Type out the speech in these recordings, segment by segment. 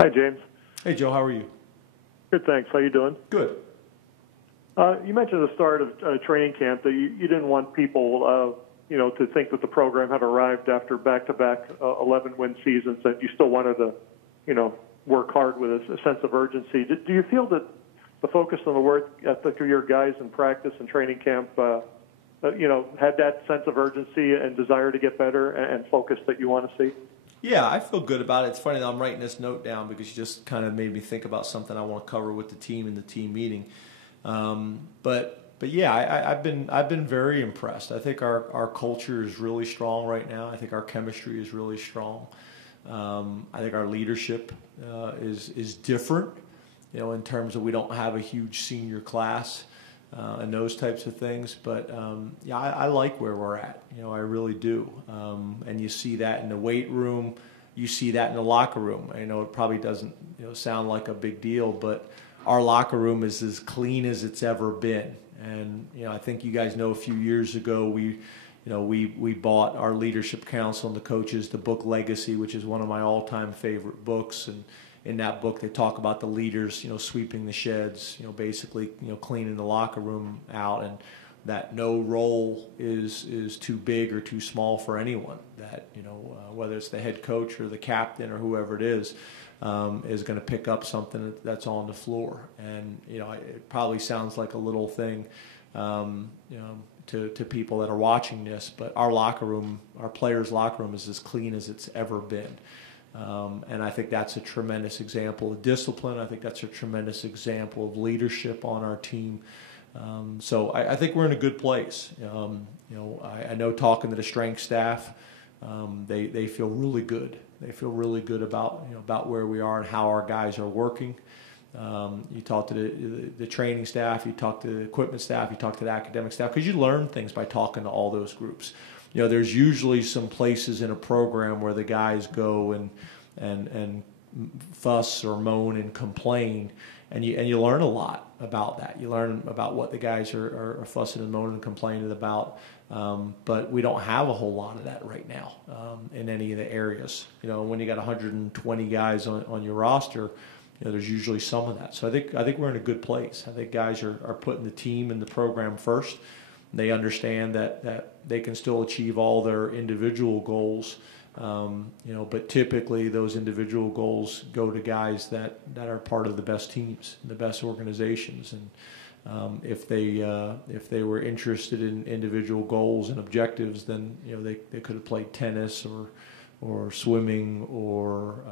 Hi, James. Hey, Joe. How are you? Good, thanks. How you doing? Good. You mentioned at the start of training camp that you didn't want people, to think that the program had arrived after back-to-back 11-win seasons, that you still wanted to, work hard with a sense of urgency. Do you feel that the focus on the work ethic of your guys in practice and training camp, had that sense of urgency and desire to get better and focus that you want to see? Yeah, I feel good about it. It's funny that I'm writing this note down because you just kind of made me think about something I want to cover with the team in the team meeting. But yeah, I've been very impressed. I think our culture is really strong right now. I think our chemistry is really strong. I think our leadership is different, in terms of we don't have a huge senior class and those types of things. But yeah, I like where we're at. I really do. And you see that in the weight room. You see that in the locker room. I know it probably doesn't sound like a big deal, but our locker room is as clean as it's ever been. And I think you guys know a few years ago we bought our leadership council and the coaches the book Legacy, which is one of my all-time favorite books. And in that book, they talk about the leaders, sweeping the sheds, basically, cleaning the locker room out, and that no role is too big or too small for anyone. That whether it's the head coach or the captain or whoever it is going to pick up something that's on the floor. And it probably sounds like a little thing, to people that are watching this, but our locker room, our players' locker room, is as clean as it's ever been. And I think that's a tremendous example of discipline. I think that's a tremendous example of leadership on our team. So I think we're in a good place. I know talking to the strength staff, they feel really good. They feel really good about where we are and how our guys are working. You talk to the training staff, you talk to the equipment staff, you talk to the academic staff, because you learn things by talking to all those groups. There's usually some places in a program where the guys go and fuss or moan and complain, and you learn a lot about that. You learn about what the guys are fussing and moaning and complaining about, but we don't have a whole lot of that right now in any of the areas. When you got 120 guys on your roster, there's usually some of that. So I think we're in a good place. I think guys are putting the team and the program first. They understand that they can still achieve all their individual goals, but typically those individual goals go to guys that are part of the best teams, the best organizations. And if they were interested in individual goals and objectives, then they could have played tennis or swimming or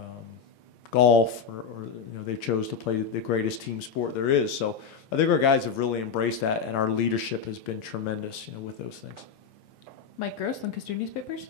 golf, or they chose to play the greatest team sport there is. So I think our guys have really embraced that, and our leadership has been tremendous, with those things. Mike Gross, Lancaster Newspapers.